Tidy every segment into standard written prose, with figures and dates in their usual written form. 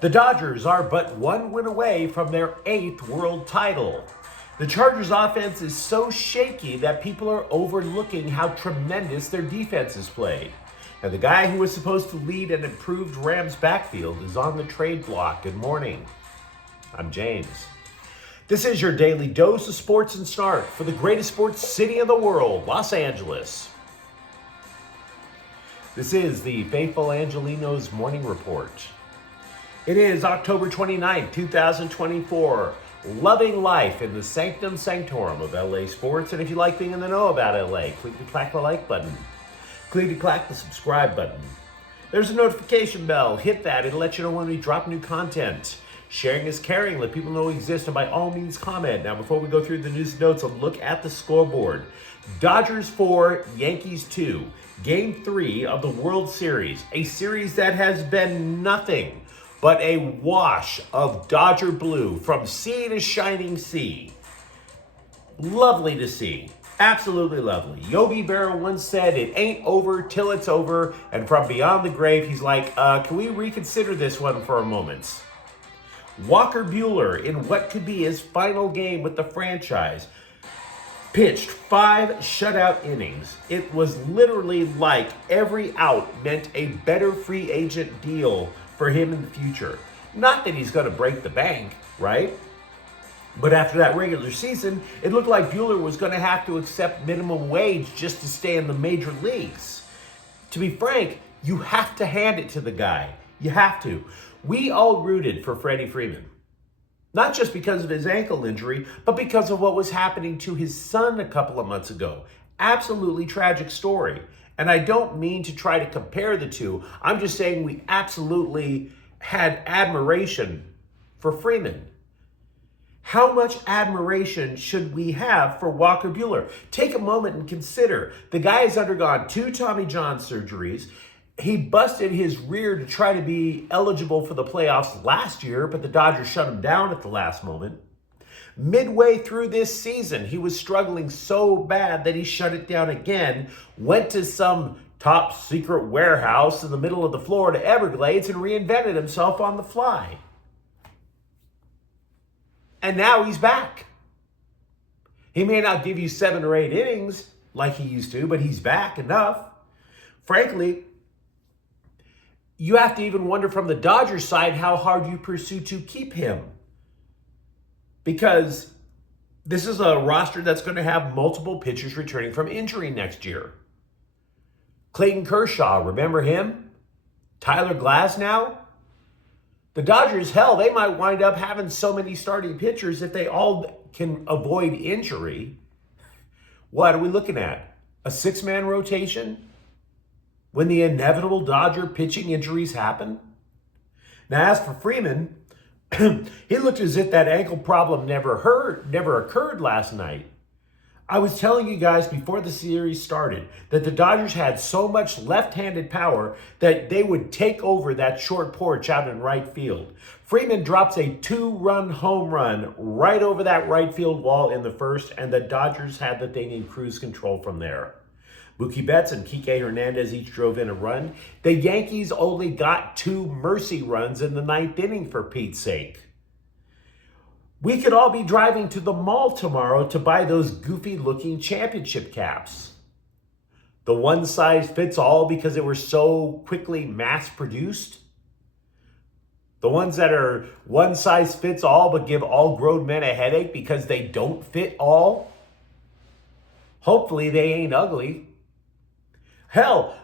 The Dodgers are but one win away from their 8th world title. The Chargers' offense is so shaky that people are overlooking how tremendous their defense is played. And the guy who was supposed to lead an improved Rams backfield is on the trade block. Good morning. I'm James. This is your daily dose of sports and snark for the greatest sports city in the world, Los Angeles. This is the faithful Angelenos morning report. It is October 29th, 2024. Loving life in the sanctum sanctorum of LA sports. And if you like being in the know about LA, click the clack the like button. Click the clack the subscribe button. There's a notification bell. Hit that. It'll let you know when we drop new content. Sharing is caring. Let people know we exist, and by all means comment. Now, before we go through the news and notes, a look at the scoreboard. Dodgers 4, Yankees 2. Game 3 of the World Series. A series that has been nothing but a wash of Dodger blue from sea to shining sea. Lovely to see. Absolutely lovely. Yogi Berra once said, "It ain't over till it's over." And from beyond the grave, he's like, can we reconsider this one for a moment? Walker Buehler, in what could be his final game with the franchise, pitched 5 shutout innings. It was literally like every out meant a better free agent deal for him in the future. Not that he's going to break the bank, right? But after that regular season, it looked like Buehler was going to have to accept minimum wage just to stay in the major leagues. To be frank, you have to hand it to the guy. You have to. We all rooted for Freddie Freeman. Not just because of his ankle injury, but because of what was happening to his son a couple of months ago. Absolutely tragic story. And I don't mean to try to compare the two. I'm just saying we absolutely had admiration for Freeman. How much admiration should we have for Walker Buehler? Take a moment and consider. The guy has undergone 2 Tommy John surgeries. He busted his rear to try to be eligible for the playoffs last year, but the Dodgers shut him down at the last moment. Midway through this season, he was struggling so bad that he shut it down again, went to some top secret warehouse in the middle of the Florida Everglades and reinvented himself on the fly. And now he's back. He may not give you 7 or 8 innings like he used to, but he's back enough. Frankly, you have to even wonder from the Dodgers side how hard you pursue to keep him. Because this is a roster that's going to have multiple pitchers returning from injury next year. Clayton Kershaw, remember him? Tyler Glasnow? The Dodgers, hell, they might wind up having so many starting pitchers if they all can avoid injury. What are we looking at? A 6-man rotation? When the inevitable Dodger pitching injuries happen? Now, as for Freeman, he looked as if that ankle problem never occurred last night. I was telling you guys before the series started that the Dodgers had so much left-handed power that they would take over that short porch out in right field. Freeman drops a 2-run home run right over that right field wall in the first, and the Dodgers had the thing in cruise control from there. Mookie Betts and Kike Hernandez each drove in a run. The Yankees only got 2 mercy runs in the 9th inning, for Pete's sake. We could all be driving to the mall tomorrow to buy those goofy-looking championship caps. The one-size-fits-all because they were so quickly mass-produced. The ones that are one-size-fits-all but give all grown men a headache because they don't fit all. Hopefully they ain't ugly. Hell,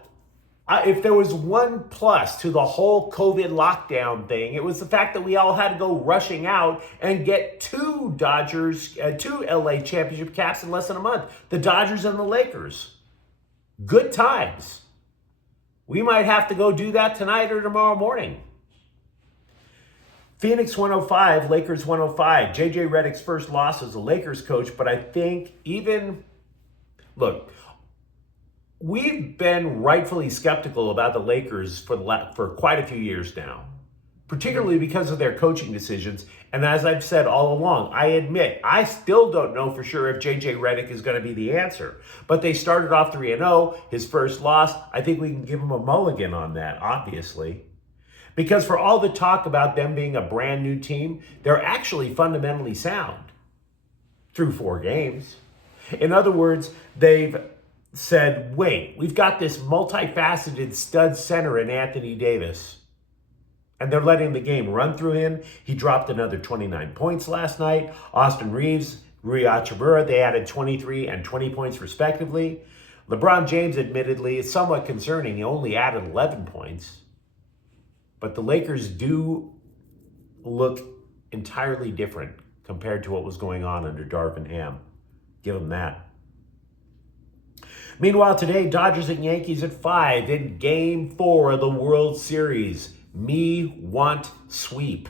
if there was one plus to the whole COVID lockdown thing, it was the fact that we all had to go rushing out and get 2 LA championship caps in less than a month. The Dodgers and the Lakers. Good times. We might have to go do that tonight or tomorrow morning. Phoenix 105, Lakers 105. JJ Redick's first loss as a Lakers coach, but I think look, we've been rightfully skeptical about the Lakers for quite a few years now, particularly because of their coaching decisions. And as I've said all along, I admit, I still don't know for sure if JJ Redick is going to be the answer. But they started off 3-0, his first loss. I think we can give him a mulligan on that, obviously. Because for all the talk about them being a brand new team, they're actually fundamentally sound through 4 games. In other words, they've said, wait, we've got this multifaceted stud center in Anthony Davis. And they're letting the game run through him. He dropped another 29 points last night. Austin Reeves, Rui Hachimura, they added 23 and 20 points respectively. LeBron James, admittedly, is somewhat concerning. He only added 11 points. But the Lakers do look entirely different compared to what was going on under Darvin Ham. Give them that. Meanwhile, today, Dodgers and Yankees at 5 in Game 4 of the World Series. Me want sweep.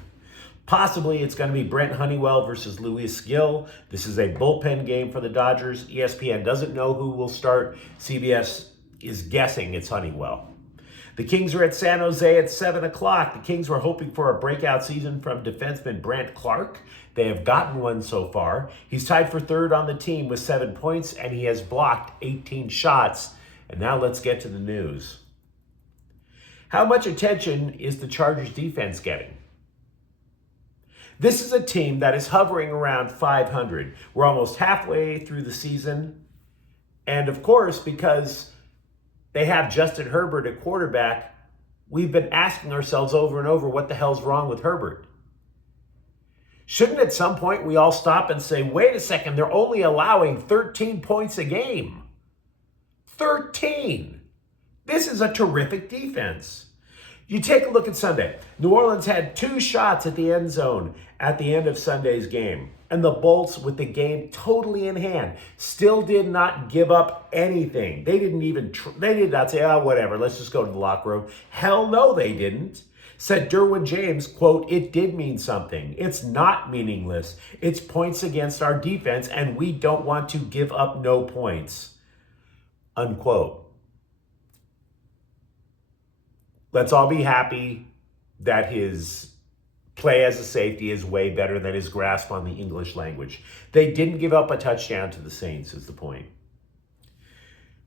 Possibly it's going to be Brent Honeywell versus Luis Gil. This is a bullpen game for the Dodgers. ESPN doesn't know who will start. CBS is guessing it's Honeywell. The Kings are at San Jose at 7 o'clock. The Kings were hoping for a breakout season from defenseman Brant Clark. They have gotten one so far. He's tied for 3rd on the team with 7 points, and he has blocked 18 shots. And now let's get to the news. How much attention is the Chargers defense getting? This is a team that is hovering around 500. We're almost halfway through the season. And of course, because they have Justin Herbert at quarterback, we've been asking ourselves over and over, what the hell's wrong with Herbert? Shouldn't at some point we all stop and say, wait a second, they're only allowing 13 points a game. 13! This is a terrific defense. You take a look at Sunday. New Orleans had 2 shots at the end zone at the end of Sunday's game. And the Bolts, with the game totally in hand, still did not give up anything. They did not say, oh, whatever, let's just go to the locker room. Hell no, they didn't. Said Derwin James, quote, it did mean something. It's not meaningless. It's points against our defense, and we don't want to give up no points, unquote. Let's all be happy that his play as a safety is way better than his grasp on the English language. They didn't give up a touchdown to the Saints, is the point.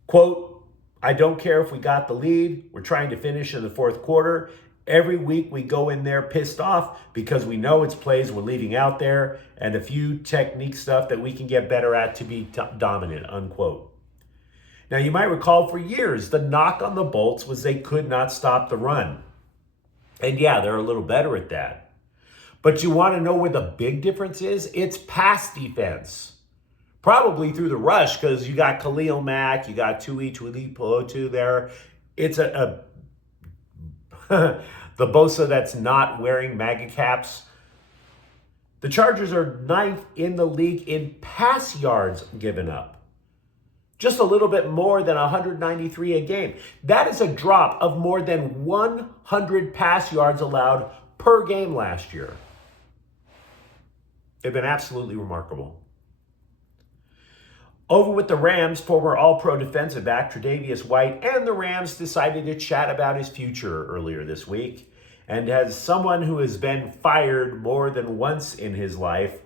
Quote, I don't care if we got the lead. We're trying to finish in the 4th quarter. Every week we go in there pissed off because we know it's plays we're leaving out there and a few technique stuff that we can get better at to be dominant, unquote. Now, you might recall for years, the knock on the Bolts was they could not stop the run. And yeah, they're a little better at that. But you want to know where the big difference is? It's pass defense. Probably through the rush, because you got Khalil Mack, you got Tui Tuipulotu there. It's the Bosa that's not wearing MAGA caps. The Chargers are 9th in the league in pass yards given up. Just a little bit more than 193 a game. That is a drop of more than 100 pass yards allowed per game last year. They've been absolutely remarkable. Over with the Rams, former All-Pro defensive back Tre'Davious White and the Rams decided to chat about his future earlier this week. And as someone who has been fired more than once in his life,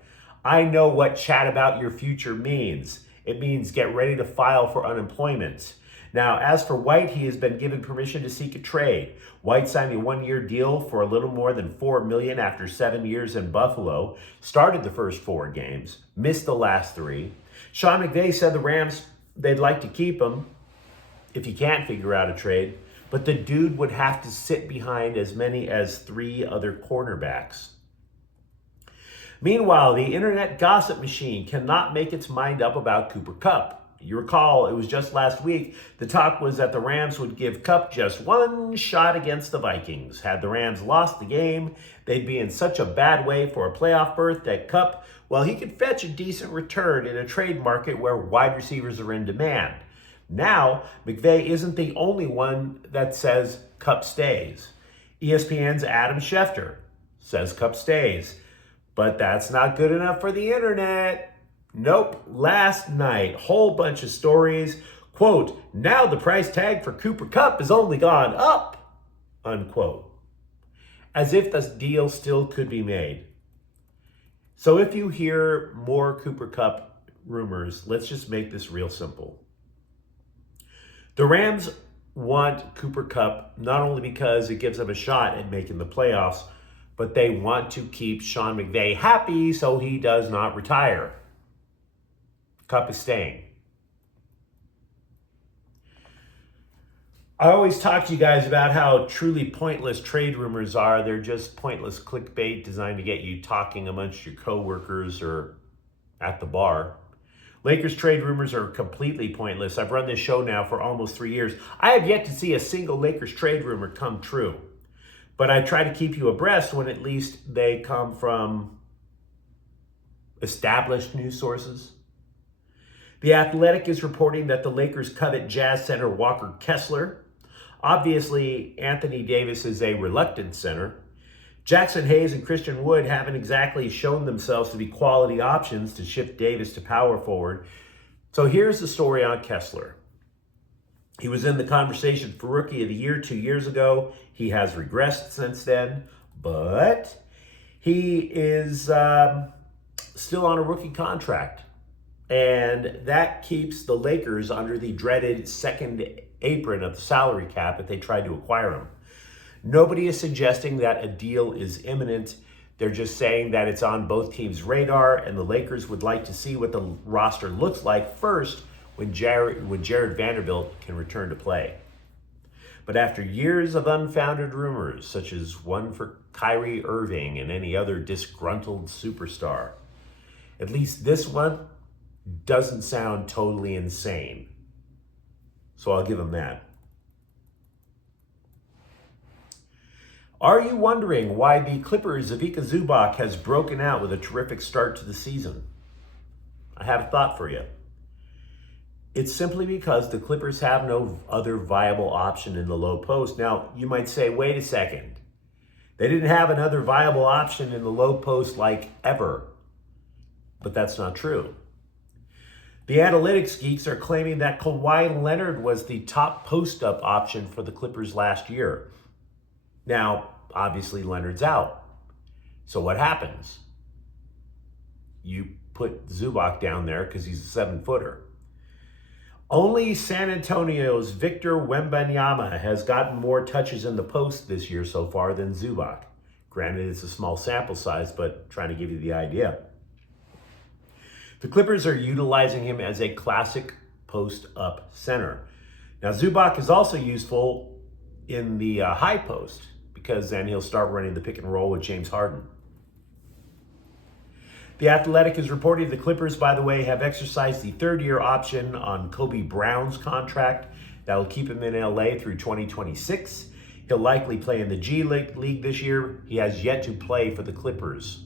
I know what chat about your future means. It means get ready to file for unemployment. Now, as for White, he has been given permission to seek a trade. White signed a 1-year deal for a little more than $4 million after 7 years in Buffalo. Started the first 4 games, missed the last 3. Sean McVay said the Rams, they'd like to keep him if he can't figure out a trade, but the dude would have to sit behind as many as 3 other cornerbacks. Meanwhile, the internet gossip machine cannot make its mind up about Cooper Kupp. You recall, it was just last week, the talk was that the Rams would give Kupp just 1 shot against the Vikings. Had the Rams lost the game, they'd be in such a bad way for a playoff berth that Kupp, well, he could fetch a decent return in a trade market where wide receivers are in demand. Now, McVay isn't the only one that says Kupp stays. ESPN's Adam Schefter says Kupp stays. But that's not good enough for the internet. Nope. Last night, whole bunch of stories. Quote, now the price tag for Cooper Kupp has only gone up, unquote. As if the deal still could be made. So if you hear more Cooper Kupp rumors, let's just make this real simple. The Rams want Cooper Kupp not only because it gives them a shot at making the playoffs, but they want to keep Sean McVay happy so he does not retire. Kupp is staying. I always talk to you guys about how truly pointless trade rumors are. They're just pointless clickbait designed to get you talking amongst your coworkers or at the bar. Lakers trade rumors are completely pointless. I've run this show now for almost 3 years. I have yet to see a single Lakers trade rumor come true. But I try to keep you abreast when at least they come from established news sources. The Athletic is reporting that the Lakers covet Jazz center Walker Kessler. Obviously, Anthony Davis is a reluctant center. Jackson Hayes and Christian Wood haven't exactly shown themselves to be quality options to shift Davis to power forward. So here's the story on Kessler. He was in the conversation for Rookie of the Year 2 years ago. He has regressed since then, but he is still on a rookie contract. And that keeps the Lakers under the dreaded second apron of the salary cap if they try to acquire him. Nobody is suggesting that a deal is imminent. They're just saying that it's on both teams' radar, and the Lakers would like to see what the roster looks like first when Jared Vanderbilt can return to play. But after years of unfounded rumors, such as one for Kyrie Irving and any other disgruntled superstar, at least this one doesn't sound totally insane. So I'll give him that. Are you wondering why the Clippers' Ivica Zubac has broken out with a terrific start to the season? I have a thought for you. It's simply because the Clippers have no other viable option in the low post. Now, you might say, wait a second. They didn't have another viable option in the low post like ever. But that's not true. The analytics geeks are claiming that Kawhi Leonard was the top post-up option for the Clippers last year. Now, obviously, Leonard's out. So what happens? You put Zubac down there because he's a 7-footer. Only San Antonio's Victor Wembanyama has gotten more touches in the post this year so far than Zubac. Granted, it's a small sample size, but trying to give you the idea. The Clippers are utilizing him as a classic post-up center. Now, Zubac is also useful in the high post because then he'll start running the pick and roll with James Harden. The Athletic is reporting the Clippers, by the way, have exercised the third-year option on Kobe Brown's contract. That will keep him in LA through 2026. He'll likely play in the G League this year. He has yet to play for the Clippers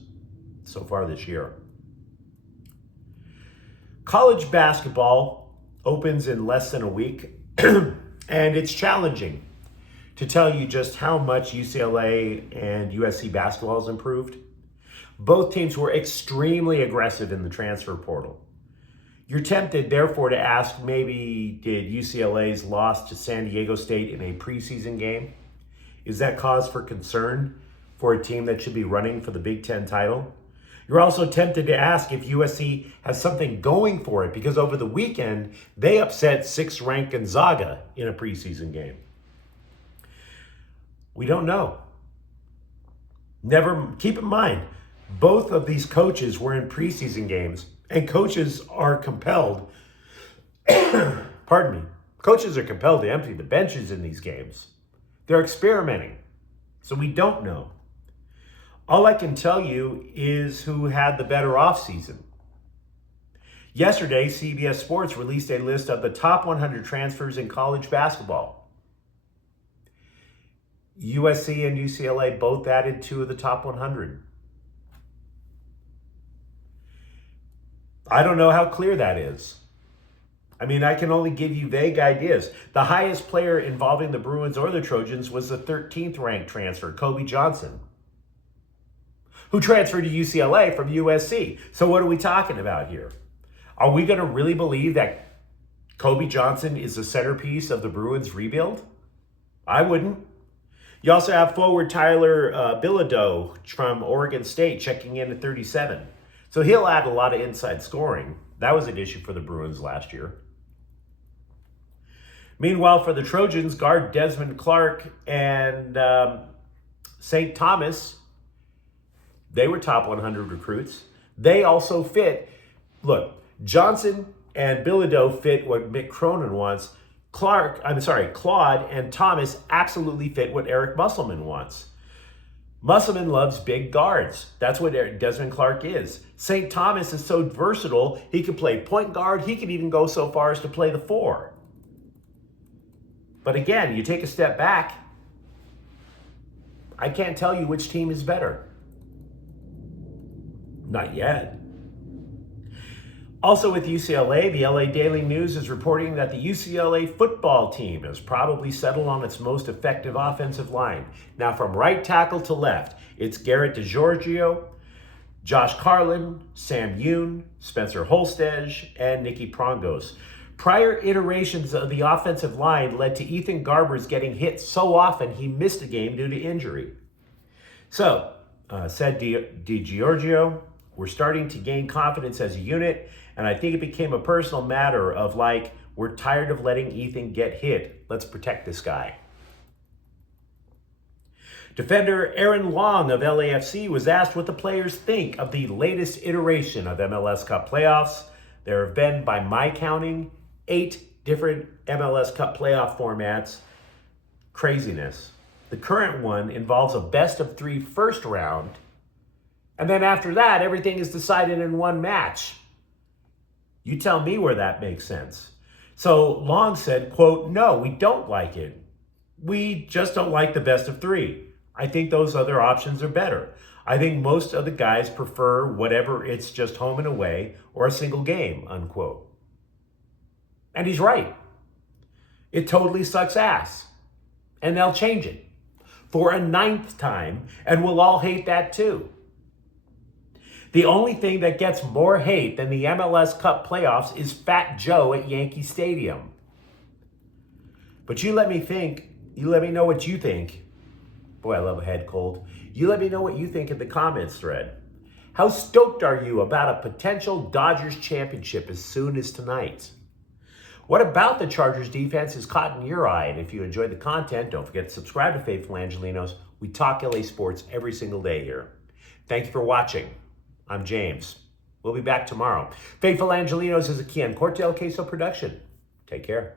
so far this year. College basketball opens in less than a week, and it's challenging to tell you just how much UCLA and USC basketball has improved. Both teams were extremely aggressive in the transfer portal. You're tempted, therefore, to ask, maybe did UCLA's loss to San Diego State in a preseason game? Is that cause for concern for a team that should be running for the Big Ten title? You're also tempted to ask if USC has something going for it because over the weekend, they upset 6th-ranked Gonzaga in a preseason game. We don't know. Keep in mind, both of these coaches were in preseason games, and coaches are compelled, coaches are compelled to empty the benches in these games. They're experimenting, so we don't know. All I can tell you is who had the better offseason. Yesterday, CBS Sports released a list of the top 100 transfers in college basketball. USC and UCLA both added 2 of the top 100. I don't know how clear that is. I mean, I can only give you vague ideas. The highest player involving the Bruins or the Trojans was the 13th ranked transfer, Kobe Johnson, who transferred to UCLA from USC. So what are we talking about here? Are we going to really believe that Kobe Johnson is the centerpiece of the Bruins rebuild? I wouldn't. You also have forward Tyler Bilodeau from Oregon State checking in at 37. So he'll add a lot of inside scoring. That was an issue for the Bruins last year. Meanwhile, for the Trojans, guard Desmond Clark and St. Thomas, they were top 100 recruits. They also fit. Look, Johnson and Bilodeau fit what Mick Cronin wants. Claude and Thomas absolutely fit what Eric Musselman wants. Musselman loves big guards. That's what Desmond Clark is. St. Thomas is so versatile, he can play point guard. He can even go so far as to play the 4. But again, you take a step back, I can't tell you which team is better. Not yet. Also with UCLA, the LA Daily News is reporting that the UCLA football team has probably settled on its most effective offensive line. Now from right tackle to left, it's Garrett DiGiorgio, Josh Carlin, Sam Yoon, Spencer Holstege, and Nicky Prongos. Prior iterations of the offensive line led to Ethan Garbers getting hit so often he missed a game due to injury. So, said DiGiorgio, we're starting to gain confidence as a unit, and I think it became a personal matter of like, we're tired of letting Ethan get hit. Let's protect this guy. Defender Aaron Long of LAFC was asked what the players think of the latest iteration of MLS Cup playoffs. There have been, by my counting, 8 different MLS Cup playoff formats. Craziness. The current one involves a best of 3 first round, and then after that, everything is decided in one match. You tell me where that makes sense. So Long said, quote, no, we don't like it. We just don't like the best of 3. I think those other options are better. I think most of the guys prefer whatever it's just home and away or a single game, unquote. And he's right. It totally sucks ass. And they'll change it for a 9th time, and we'll all hate that too. The only thing that gets more hate than the MLS Cup playoffs is Fat Joe at Yankee Stadium. But you let me know what you think. Boy, I love a head cold. You let me know what you think in the comments thread. How stoked are you about a potential Dodgers championship as soon as tonight? What about the Chargers defense has caught in your eye? And if you enjoyed the content, don't forget to subscribe to Faithful Angelenos. We talk LA sports every single day here. Thank you for watching. I'm James. We'll be back tomorrow. Faithful Angelenos is a Kian Cortel Queso production. Take care.